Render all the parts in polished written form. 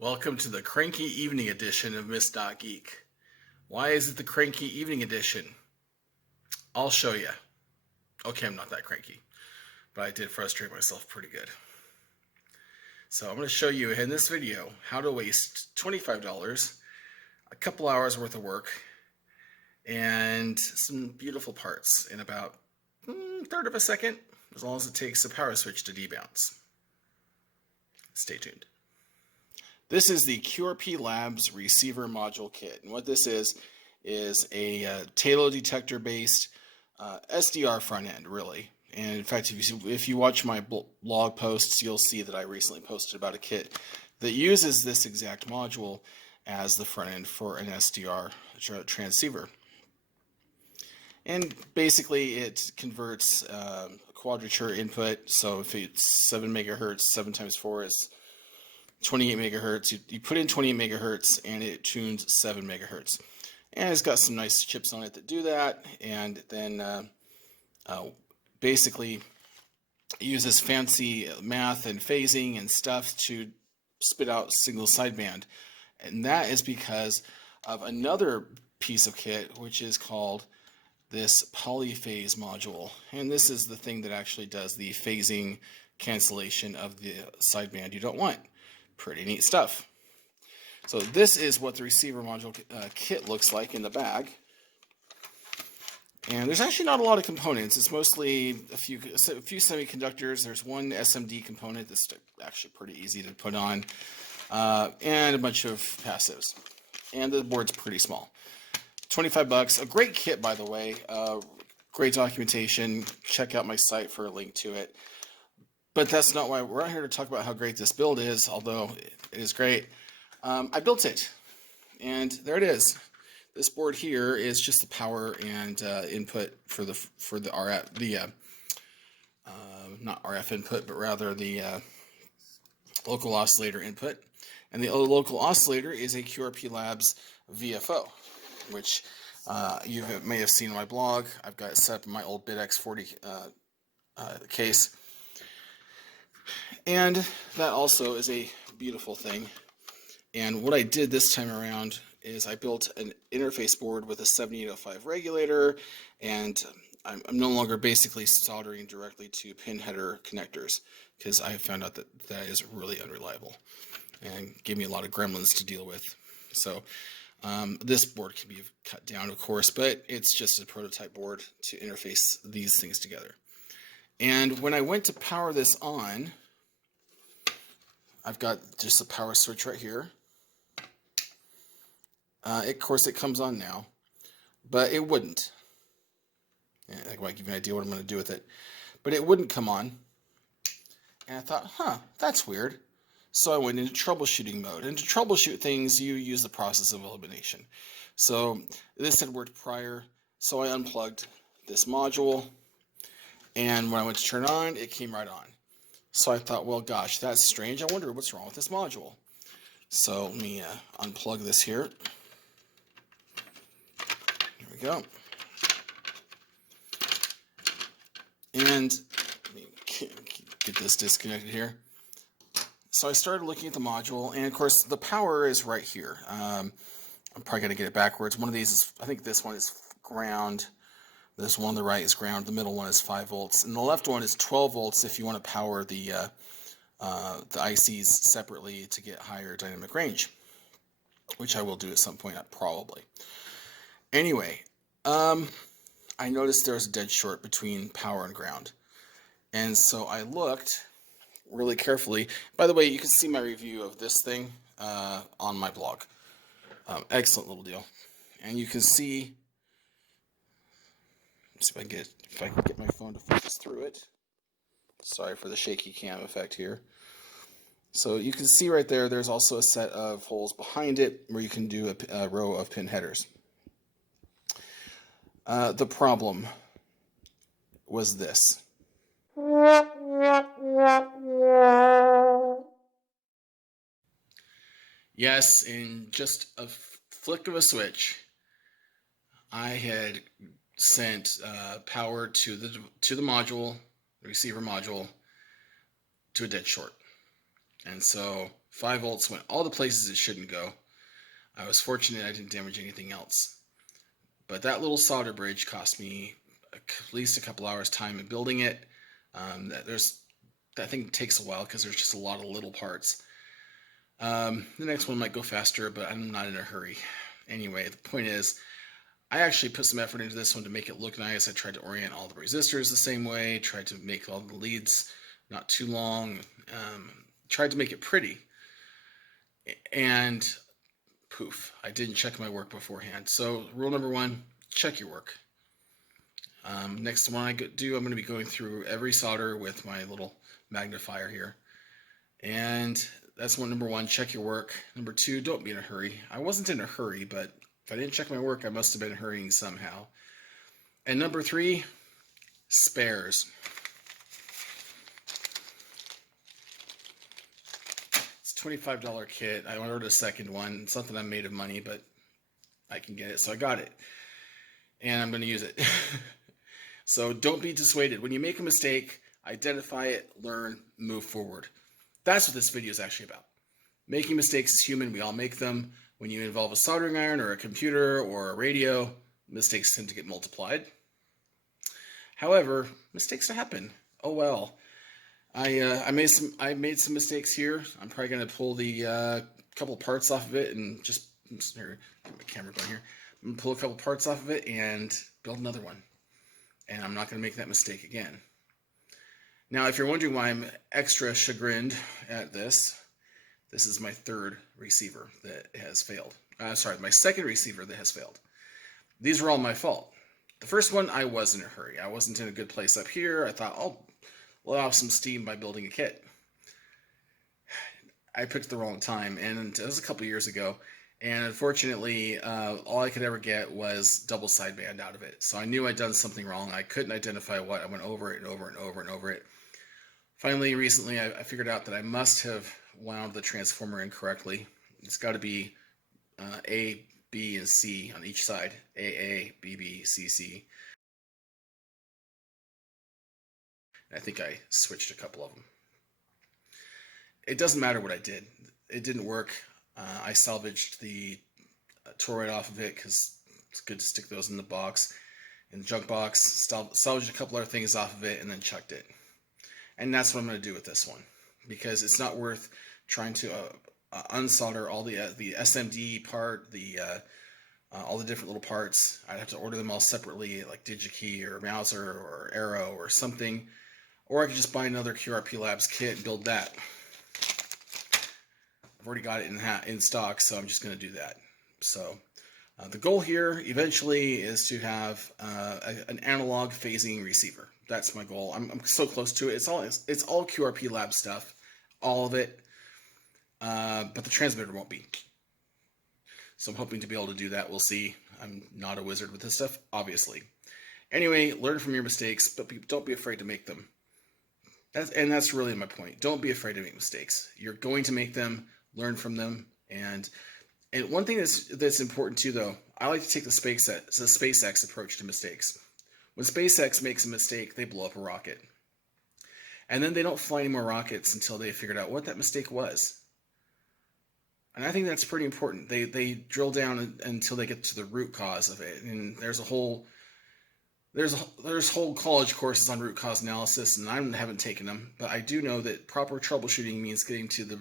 Welcome to the Cranky Evening Edition of Miss Geek. Why is it the Cranky Evening Edition? I'll show you. Okay, I'm not that cranky, but I did frustrate myself pretty good. So I'm going to show you in this video how to waste $25, a couple hours worth of work, and some beautiful parts in about a third of a second, as long as it takes a power switch to debounce. Stay tuned. This is the QRP Labs receiver module kit, and what this is a Taillow detector based SDR front end, really. And in fact, if you watch my blog posts, you'll see that I recently posted about a kit that uses this exact module as the front end for an SDR transceiver. And basically, it converts a quadrature input. So if it's 7 megahertz, 7 times 4 is 28 megahertz. You put in 28 megahertz and it tunes 7 megahertz. And it's got some nice chips on it that do that. And then basically it uses fancy math and phasing and stuff to spit out single sideband. And that is because of another piece of kit, which is called this polyphase module. And this is the thing that actually does the phasing cancellation of the sideband you don't want. Pretty neat stuff. So this is what the receiver module kit looks like in the bag. And there's actually not a lot of components. It's mostly a few semiconductors. There's one SMD component that's actually pretty easy to put on, and a bunch of passives. And the board's pretty small. $25. A great kit, by the way. Great documentation. Check out my site for a link to it. But that's not why we're out here to talk about how great this build is, although it is great. I built it, and there it is. This board here is just the power and input for the RF, not RF input, but rather the local oscillator input. And the local oscillator is a QRP Labs VFO, which you may have seen on my blog. I've got it set up in my old BitX40 case. And that also is a beautiful thing. And what I did this time around is I built an interface board with a 7805 regulator, and I'm no longer basically soldering directly to pin header connectors, because I found out that that is really unreliable and gave me a lot of gremlins to deal with. So this board can be cut down, of course, but it's just a prototype board to interface these things together. And when I went to power this on, I've got just a power switch right here. Of course, it comes on now, but it wouldn't. I might give you an idea what I'm going to do with it. But it wouldn't come on. And I thought, that's weird. So I went into troubleshooting mode. And to troubleshoot things, you use the process of elimination. So this had worked prior, so I unplugged this module. And when I went to turn on, it came right on. So I thought, well, gosh, that's strange. I wonder what's wrong with this module. So let me unplug this here. Here we go. And let me get this disconnected here. So I started looking at the module, and of course the power is right here. I'm probably going to get it backwards. One of these is, I think this one is ground. This one on the right is ground. The middle one is 5 volts, and the left one is 12 volts if you want to power the ICs separately to get higher dynamic range, which I will do at some point, probably. Anyway, I noticed there was a dead short between power and ground, and so I looked really carefully. By the way, you can see my review of this thing on my blog. Excellent little deal, and you can see. See if I can get my phone to focus through it. Sorry for the shaky cam effect here. So you can see right there, there's also a set of holes behind it where you can do a row of pin headers. The problem was this. Yes, in just a flick of a switch, I had sent power to the module, the receiver module, to a dead short. And so 5 volts went all the places it shouldn't go. I was fortunate I didn't damage anything else. But that little solder bridge cost me at least a couple hours time in building it. That thing takes a while because there's just a lot of little parts. The next one might go faster, but I'm not in a hurry. Anyway, the point is, I actually put some effort into this one to make it look nice. I tried to orient all the resistors the same way, tried to make all the leads not too long, tried to make it pretty. And poof, I didn't check my work beforehand. So rule number 1, check your work. Next one I'm going to be going through every solder with my little magnifier here. And that's number 1, check your work. Number 2, don't be in a hurry. I wasn't in a hurry, but if I didn't check my work, I must have been hurrying somehow. And number 3, spares. It's a $25 kit. I ordered a second one. It's not that I'm made of money, but I can get it, so I got it. And I'm going to use it. So don't be dissuaded. When you make a mistake, identify it, learn, move forward. That's what this video is actually about. Making mistakes is human. We all make them. When you involve a soldering iron or a computer or a radio, mistakes tend to get multiplied. However, mistakes happen. Oh well. I made some mistakes here. I'm probably going to pull the couple parts off of it and just here, get my camera going here. I'm going to pull a couple parts off of it and build another one. And I'm not going to make that mistake again. Now, if you're wondering why I'm extra chagrined at this is my third receiver that has failed. My second receiver that has failed. These were all my fault. The first one, I was in a hurry. I wasn't in a good place up here. I thought, I'll let off some steam by building a kit. I picked the wrong time, and it was a couple years ago. And unfortunately, all I could ever get was double sideband out of it. So I knew I'd done something wrong. I couldn't identify what. I went over it and over and over and over it. Finally, recently, I figured out that I must have wound the transformer incorrectly. It's got to be A, B, and C on each side. A, B, B, C, C. I think I switched a couple of them. It doesn't matter what I did. It didn't work. I salvaged the toroid off of it because it's good to stick those in the box, in the junk box. Salvaged a couple other things off of it and then chucked it. And that's what I'm going to do with this one, because it's not worth trying to unsolder all the SMD part, all the different little parts. I'd have to order them all separately, like DigiKey or Mauser or Arrow or something. Or I could just buy another QRP Labs kit and build that. I've already got it in stock, so I'm just going to do that. So the goal here eventually is to have an analog phasing receiver. That's my goal. I'm so close to it. It's all QRP Lab stuff, all of it, but the transmitter won't be. So I'm hoping to be able to do that. We'll see. I'm not a wizard with this stuff, obviously. Anyway, learn from your mistakes, but don't be afraid to make them. That's really my point. Don't be afraid to make mistakes. You're going to make them. Learn from them. And one thing that's important too, though, I like to take the SpaceX approach to mistakes. When SpaceX makes a mistake, they blow up a rocket. And then they don't fly any more rockets until they figured out what that mistake was. And I think that's pretty important. They drill down until they get to the root cause of it. And there's whole college courses on root cause analysis, and I haven't taken them, but I do know that proper troubleshooting means getting to the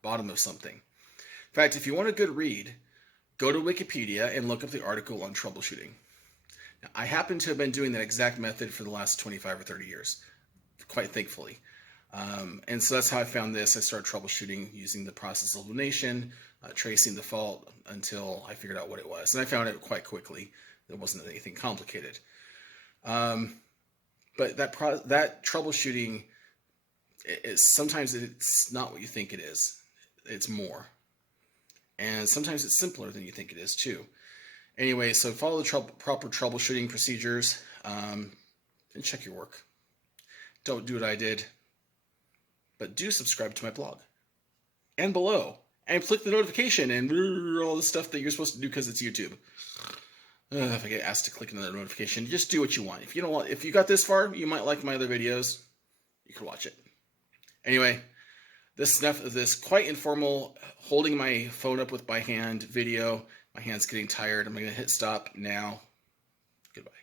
bottom of something. In fact, if you want a good read, go to Wikipedia and look up the article on troubleshooting. Now, I happen to have been doing that exact method for the last 25 or 30 years, quite thankfully. And so that's how I found this. I started troubleshooting using the process of elimination, tracing the fault until I figured out what it was. And I found it quite quickly. It wasn't anything complicated. But that troubleshooting, sometimes it's not what you think it is. It's more. And sometimes it's simpler than you think it is too. Anyway, so follow the proper troubleshooting procedures and check your work. Don't do what I did, but do subscribe to my blog and below, and click the notification and all the stuff that you're supposed to do because it's YouTube. If I get asked to click another notification, just do what you want. If you got this far, you might like my other videos. You can watch it. Anyway, this quite informal holding my phone up with my hand video. My hand's getting tired. I'm going to hit stop now. Goodbye.